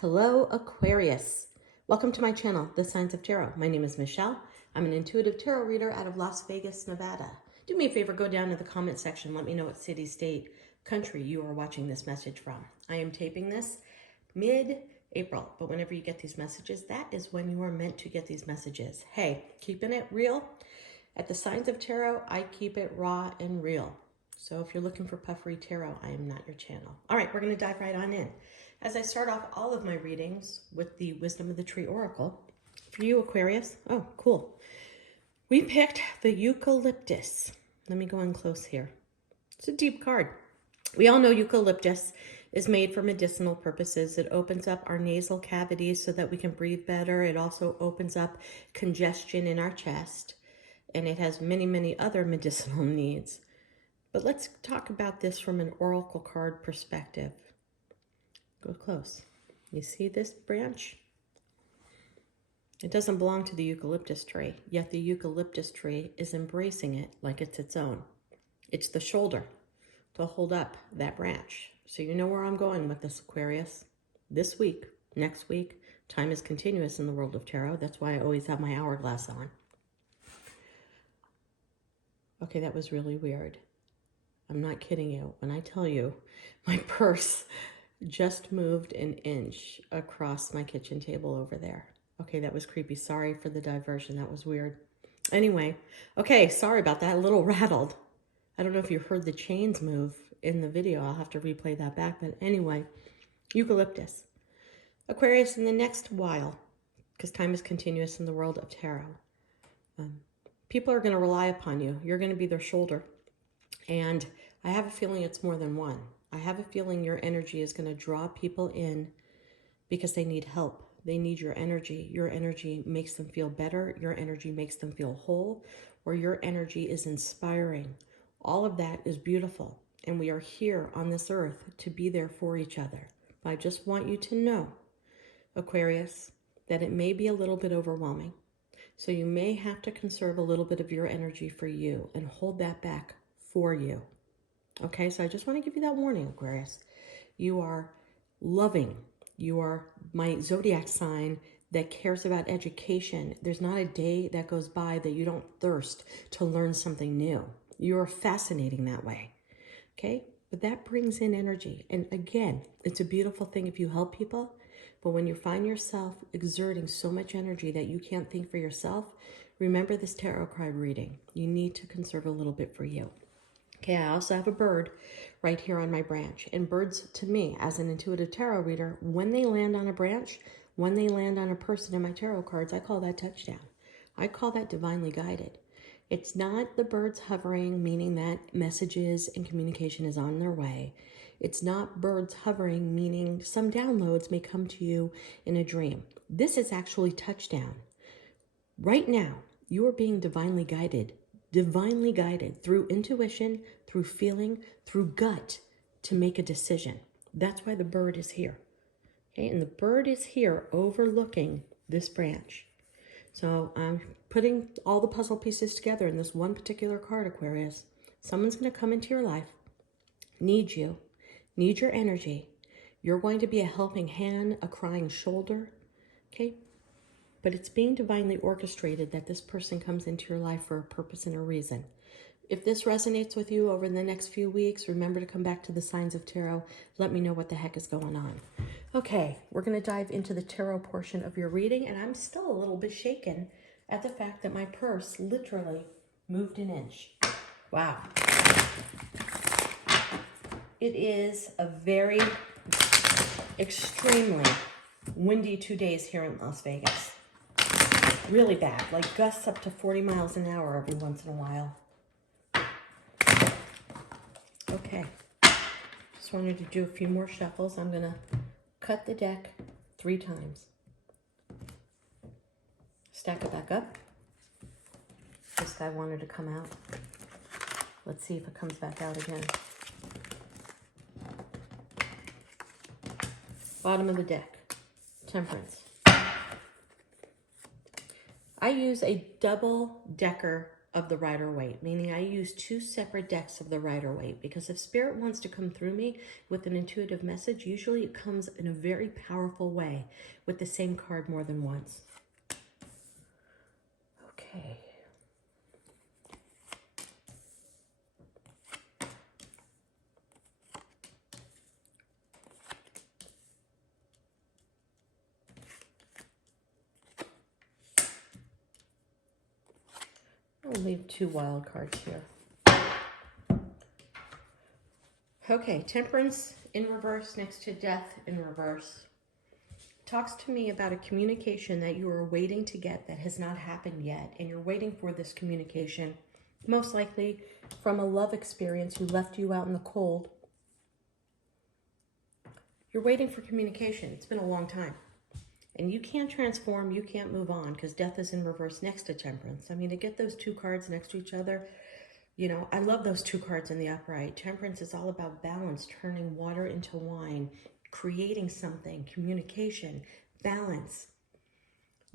Hello, Aquarius. Welcome to my channel, The Signs of Tarot. My name is Michelle. I'm an intuitive tarot reader out of Las Vegas, Nevada. Do me a favor, go down to the comment section. Let me know what city, state, country you are watching this message from. I am taping this mid-April, but whenever you get these messages, that is when you are meant to get these messages. Hey, keeping it real. At The Signs of Tarot, I keep it raw and real. So if you're looking for Puffery Tarot, I am not your channel. All right, we're going to dive right on in. As I start off all of my readings with the Wisdom of the Tree Oracle, for you, Aquarius, oh, cool. We picked the eucalyptus. Let me go in close here. It's a deep card. We all know eucalyptus is made for medicinal purposes. It opens up our nasal cavities so that we can breathe better. It also opens up congestion in our chest, and it has many, many other medicinal needs. But let's talk about this from an oracle card perspective. Go close. You see this branch? It doesn't belong to the eucalyptus tree, yet the eucalyptus tree is embracing it like it's its own. It's the shoulder to hold up that branch. So you know where I'm going with this, Aquarius. This week, next week, time is continuous in the world of tarot. That's why I always have my hourglass on. Okay, that was really weird. I'm not kidding you when I tell you my purse just moved an inch across my kitchen table over there. Okay, that was creepy. Sorry for the diversion. That was weird. Anyway, okay, sorry about that. A little rattled. I don't know if you heard the chains move in the video. I'll have to replay that back. But anyway, eucalyptus. Aquarius, in the next while, because time is continuous in the world of tarot, people are going to rely upon you. You're going to be their shoulder. And I have a feeling it's more than one. I have a feeling your energy is going to draw people in because they need help. They need your energy. Your energy makes them feel better. Your energy makes them feel whole, or your energy is inspiring. All of that is beautiful. And we are here on this earth to be there for each other. But I just want you to know, Aquarius, that it may be a little bit overwhelming. So you may have to conserve a little bit of your energy for you and hold that back for you. Okay, so I just want to give you that warning, Aquarius. You are loving. You are my zodiac sign that cares about education. There's not a day that goes by that you don't thirst to learn something new. You are fascinating that way. Okay, but that brings in energy. And again, it's a beautiful thing if you help people. But when you find yourself exerting so much energy that you can't think for yourself, remember this tarot card reading. You need to conserve a little bit for you. Okay, I also have a bird right here on my branch. And birds, to me, as an intuitive tarot reader, when they land on a branch, when they land on a person in my tarot cards, I call that touchdown. I call that divinely guided. It's not the birds hovering, meaning that messages and communication is on their way. It's not birds hovering, meaning some downloads may come to you in a dream. This is actually touchdown. Right now, you are being divinely guided through intuition, through feeling, through gut to make a decision. That's why the bird is here. Okay, and the bird is here overlooking this branch. So I'm putting all the puzzle pieces together in this one particular card, Aquarius. Someone's going to come into your life, need you, need your energy. You're going to be a helping hand, a crying shoulder, okay? But it's being divinely orchestrated that this person comes into your life for a purpose and a reason. If this resonates with you over the next few weeks, remember to come back to the Signs of Tarot. Let me know what the heck is going on. Okay, we're going to dive into the tarot portion of your reading, and I'm still a little bit shaken at the fact that my purse literally moved an inch. Wow. It is a very extremely windy 2 days here in Las Vegas. Really bad, like gusts up to 40 miles an hour every once in a while. Okay, just wanted to do a few more shuffles. I'm gonna cut the deck 3 times. Stack it back up. This guy wanted to come out. Let's see if it comes back out again. Bottom of the deck, Temperance. I use a double-decker of the Rider-Waite, meaning I use 2 separate decks of the Rider-Waite, because if Spirit wants to come through me with an intuitive message, usually it comes in a very powerful way with the same card more than once. Okay. I'll leave 2 wild cards here. Okay, Temperance in reverse next to Death in reverse. Talks to me about a communication that you are waiting to get that has not happened yet, and you're waiting for this communication, most likely from a love experience who left you out in the cold. You're waiting for communication. It's been a long time. And you can't transform, you can't move on, because Death is in reverse next to Temperance. I mean, to get those 2 cards next to each other, you know, I love those 2 cards in the upright. Temperance is all about balance, turning water into wine, creating something, communication, balance.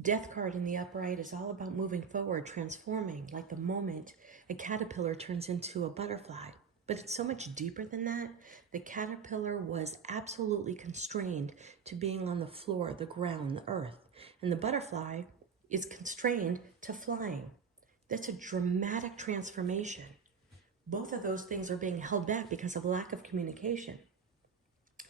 Death card in the upright is all about moving forward, transforming, like the moment a caterpillar turns into a butterfly. But it's so much deeper than that. The caterpillar was absolutely constrained to being on the floor, the ground, the earth. And the butterfly is constrained to flying. That's a dramatic transformation. Both of those things are being held back because of lack of communication.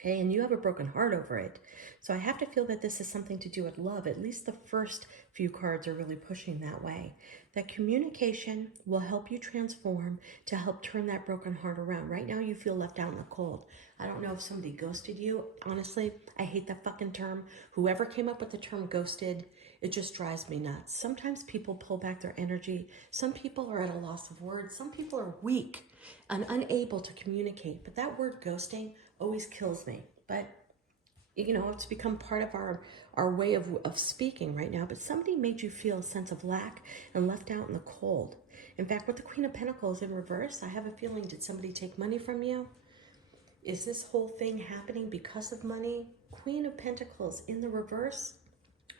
Okay, and you have a broken heart over it. So I have to feel that this is something to do with love. At least the first few cards are really pushing that way. That communication will help you transform to help turn that broken heart around. Right now you feel left out in the cold. I don't know if somebody ghosted you. Honestly, I hate that fucking term. Whoever came up with the term ghosted, it just drives me nuts. Sometimes people pull back their energy. Some people are at a loss of words. Some people are weak and unable to communicate. But that word ghosting always kills me. But, you know, it's become part of our way of speaking right now. But somebody made you feel a sense of lack and left out in the cold. In fact, with the Queen of Pentacles in reverse, I have a feeling, did somebody take money from you? Is this whole thing happening because of money? Queen of Pentacles in the reverse.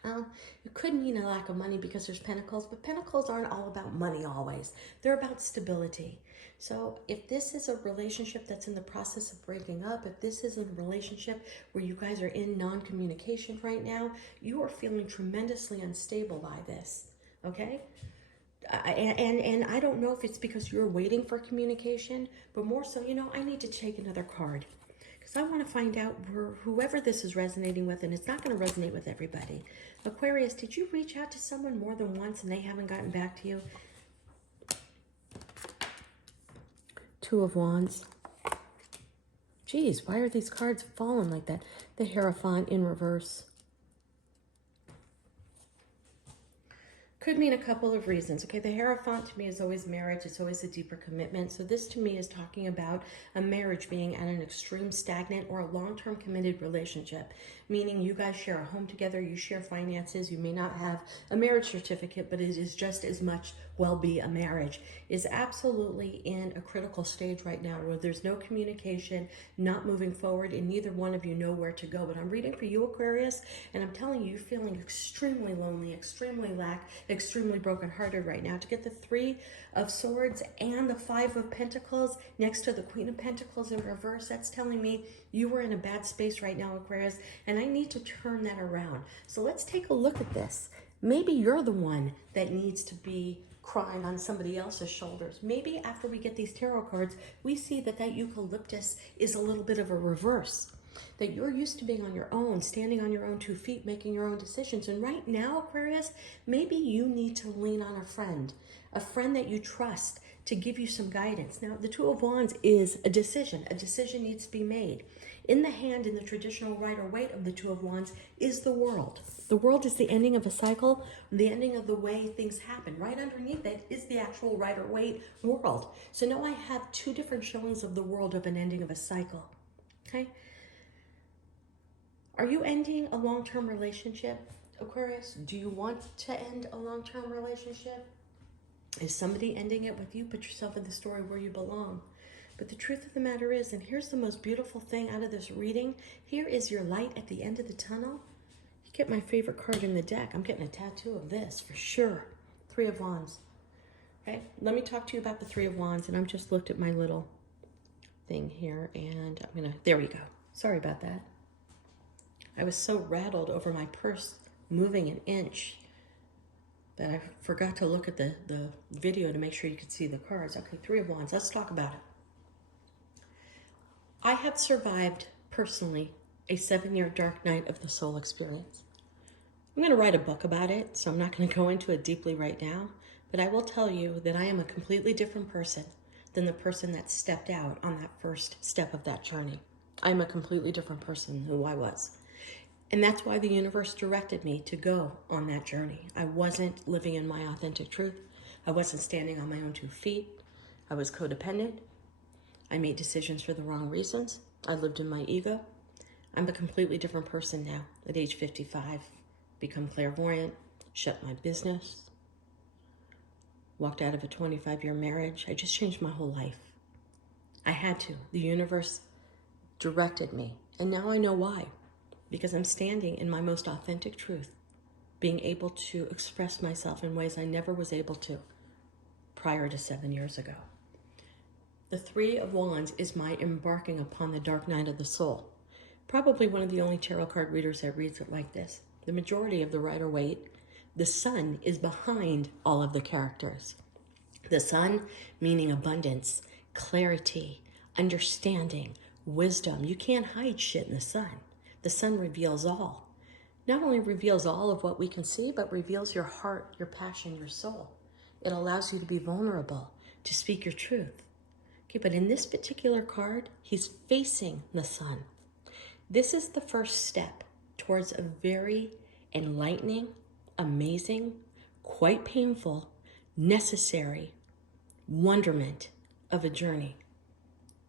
Well, it could mean a lack of money because there's pentacles, but pentacles aren't all about money always. They're about stability. So if this is a relationship that's in the process of breaking up, if this is a relationship where you guys are in non-communication right now, you are feeling tremendously unstable by this, okay? And I don't know if it's because you're waiting for communication, but more so, you know, I need to take another card. Because I want to find out whoever this is resonating with, and it's not going to resonate with everybody. Aquarius, did you reach out to someone more than once and they haven't gotten back to you? 2 of Wands. Geez, why are these cards falling like that? The Hierophant in reverse. Could mean a couple of reasons. Okay, the Hierophant to me is always marriage. It's always a deeper commitment. So this to me is talking about a marriage being at an extreme stagnant or a long-term committed relationship, meaning you guys share a home together, you share finances, you may not have a marriage certificate, but it is just as much will be a marriage. Is absolutely in a critical stage right now where there's no communication, not moving forward, and neither one of you know where to go. But I'm reading for you, Aquarius, and I'm telling you, you're feeling extremely lonely, extremely extremely brokenhearted right now. To get the 3 of Swords and the 5 of Pentacles next to the Queen of Pentacles in reverse, that's telling me you were in a bad space right now, Aquarius, and I need to turn that around. So let's take a look at this. Maybe you're the one that needs to be crying on somebody else's shoulders. Maybe after we get these tarot cards, we see that eucalyptus is a little bit of a reverse. That you're used to being on your own, standing on your own 2 feet, making your own decisions. And right now, Aquarius, maybe you need to lean on a friend that you trust to give you some guidance. Now, the 2 of Wands is a decision. A decision needs to be made. In the hand, in the traditional Rider-Waite of the 2 of Wands, is the world. The world is the ending of a cycle, the ending of the way things happen. Right underneath it is the actual Rider-Waite world. So now I have 2 different showings of the world of an ending of a cycle. Okay? Are you ending a long-term relationship, Aquarius? Do you want to end a long-term relationship? Is somebody ending it with you? Put yourself in the story where you belong. But the truth of the matter is, and here's the most beautiful thing out of this reading, here is your light at the end of the tunnel. You get my favorite card in the deck. I'm getting a tattoo of this for sure. 3 of Wands. Okay, let me talk to you about the Three of Wands, and I've just looked at my little thing here, and I'm gonna, there we go. Sorry about that. I was so rattled over my purse moving an inch that I forgot to look at the video to make sure you could see the cards. Okay, Three of Wands, let's talk about it. I have survived, personally, a 7-year dark night of the soul experience. I'm gonna write a book about it, so I'm not gonna go into it deeply right now, but I will tell you that I am a completely different person than the person that stepped out on that first step of that journey. I'm a completely different person than who I was. And that's why the universe directed me to go on that journey. I wasn't living in my authentic truth. I wasn't standing on my own 2 feet. I was codependent. I made decisions for the wrong reasons. I lived in my ego. I'm a completely different person now at age 55. Become clairvoyant, shut my business, walked out of a 25-year marriage. I just changed my whole life. I had to. The universe directed me. And now I know why. Because I'm standing in my most authentic truth, being able to express myself in ways I never was able to prior to 7 years ago. The Three of Wands is my embarking upon the dark night of the soul. Probably one of the only tarot card readers that reads it like this. The majority of the Rider-Waite, the sun is behind all of the characters. The sun meaning abundance, clarity, understanding, wisdom. You can't hide shit in the sun. The sun reveals all. Not only reveals all of what we can see, but reveals your heart, your passion, your soul. It allows you to be vulnerable, to speak your truth. Okay, but in this particular card, he's facing the sun. This is the first step towards a very enlightening, amazing, quite painful, necessary wonderment of a journey.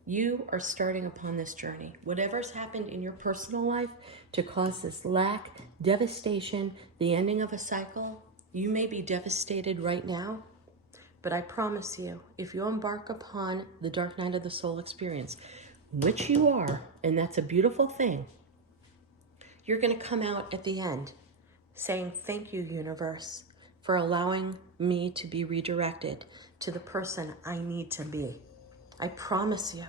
You are starting upon this journey. Whatever's happened in your personal life to cause this lack, devastation, the ending of a cycle, you may be devastated right now, but I promise you, if you embark upon the dark night of the soul experience, which you are, and that's a beautiful thing, you're going to come out at the end saying, thank you, universe, for allowing me to be redirected to the person I need to be. I promise you.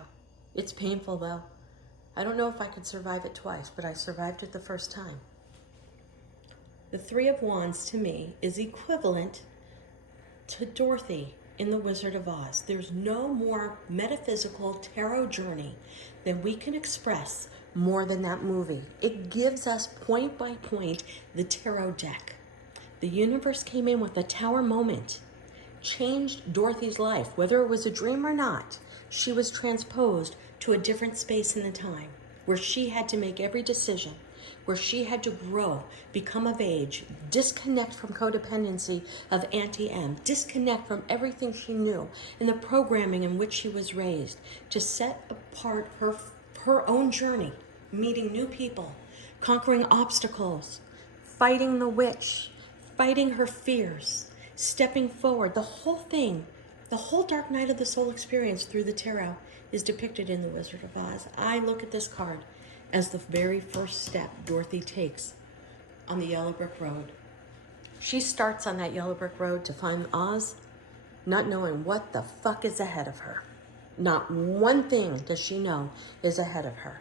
It's painful though. I don't know if I could survive it twice, but I survived it the first time. The Three of Wands to me is equivalent to Dorothy in The Wizard of Oz. There's no more metaphysical tarot journey than we can express more than that movie. It gives us point by point the tarot deck. The universe came in with a tower moment, changed Dorothy's life, whether it was a dream or not. She was transposed to a different space in the time where she had to make every decision, where she had to grow, become of age, disconnect from codependency of Auntie M, disconnect from everything she knew and the programming in which she was raised, to set apart her own journey, meeting new people, conquering obstacles, fighting the witch, fighting her fears, stepping forward. The whole thing, the whole dark night of the soul experience through the tarot is depicted in The Wizard of Oz. I look at this card as the very first step Dorothy takes on the yellow brick road. She starts on that yellow brick road to find Oz, not knowing what the fuck is ahead of her. Not one thing does she know is ahead of her.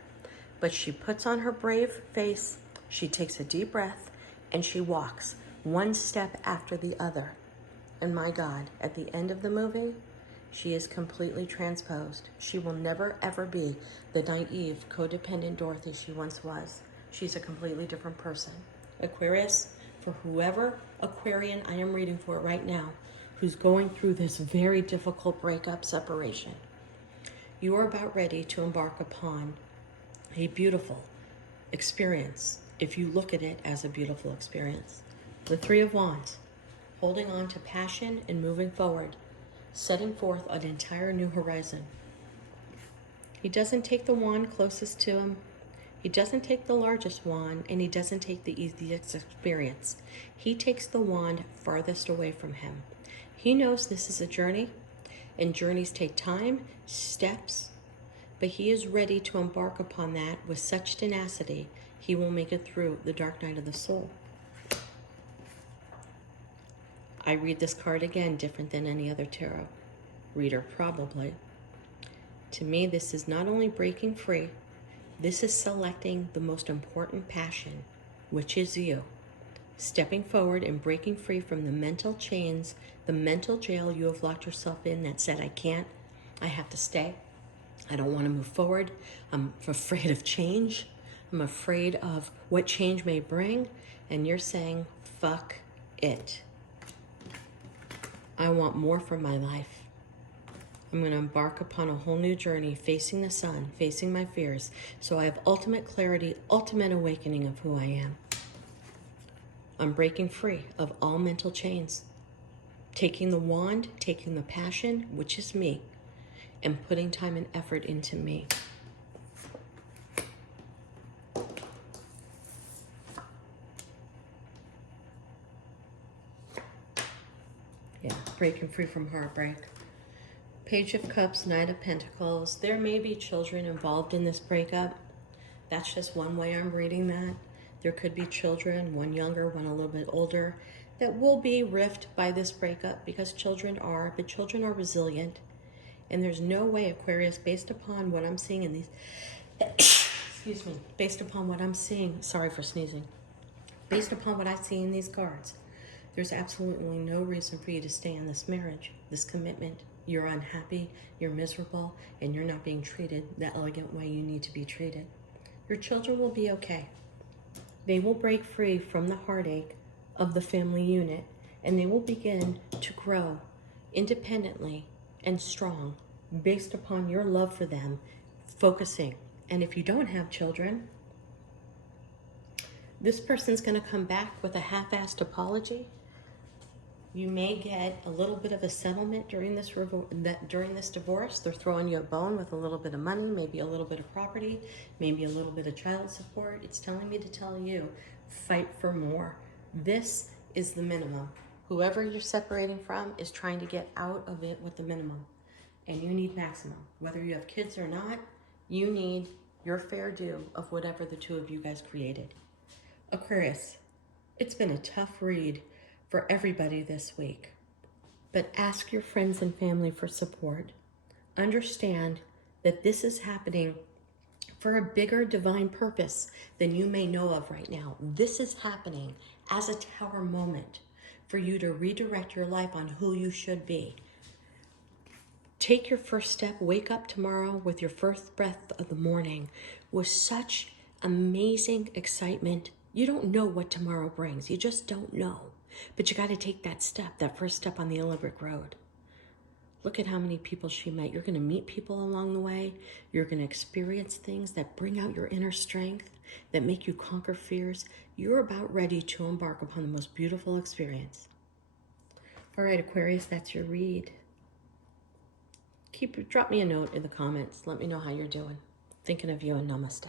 But she puts on her brave face, she takes a deep breath, and she walks one step after the other. And my God, at the end of the movie, she is completely transposed. She will never, ever be the naive, codependent Dorothy she once was. She's a completely different person. Aquarius, for whoever Aquarian I am reading for right now, who's going through this very difficult breakup separation, you are about ready to embark upon a beautiful experience, if you look at it as a beautiful experience. The Three of Wands, holding on to passion and moving forward, setting forth an entire new horizon. He doesn't take the wand closest to him. He doesn't take the largest wand, and he doesn't take the easiest experience. He takes the wand farthest away from him. He knows this is a journey, and journeys take time, steps, but he is ready to embark upon that with such tenacity, he will make it through the dark night of the soul. I read this card again different than any other tarot reader, probably. To me, this is not only breaking free, this is selecting the most important passion, which is you. Stepping forward and breaking free from the mental chains, the mental jail you have locked yourself in that said, I can't, I have to stay, I don't want to move forward, I'm afraid of change, I'm afraid of what change may bring, and you're saying, fuck it. I want more from my life. I'm going to embark upon a whole new journey, facing the sun, facing my fears, so I have ultimate clarity, ultimate awakening of who I am. I'm breaking free of all mental chains, taking the wand, taking the passion, which is me, and putting time and effort into me. Yeah, breaking free from heartbreak. Page of Cups, Knight of Pentacles. There may be children involved in this breakup. That's just one way I'm reading that. There could be children, one younger, one a little bit older, that will be rift by this breakup because children are resilient. And there's no way, Aquarius, based upon what I'm seeing in these, excuse me, based upon what I'm seeing, sorry for sneezing, based upon what I see in these cards, there's absolutely no reason for you to stay in this marriage, this commitment. You're unhappy, you're miserable, and you're not being treated the elegant way you need to be treated. Your children will be okay. They will break free from the heartache of the family unit, and they will begin to grow independently and strong based upon your love for them, focusing. And if you don't have children, this person's going to come back with a half-assed apology. You may get a little bit of a settlement during this divorce. They're throwing you a bone with a little bit of money, maybe a little bit of property, maybe a little bit of child support. It's telling me to tell you, fight for more. This is the minimum. Whoever you're separating from is trying to get out of it with the minimum. And you need maximum. Whether you have kids or not, you need your fair due of whatever the two of you guys created. Aquarius, it's been a tough read for everybody this week, but ask your friends and family for support. Understand that this is happening for a bigger divine purpose than you may know of right now. This is happening as a tower moment for you to redirect your life on who you should be. Take your first step, wake up tomorrow with your first breath of the morning with such amazing excitement. You don't know what tomorrow brings. You just don't know. But you got to take that step, that first step on the yellow brick road. Look at how many people she met. You're going to meet people along the way. You're going to experience things that bring out your inner strength, that make you conquer fears. You're about ready to embark upon the most beautiful experience. All right, Aquarius, that's your read. Drop me a note in the comments. Let me know how you're doing. Thinking of you, and namaste.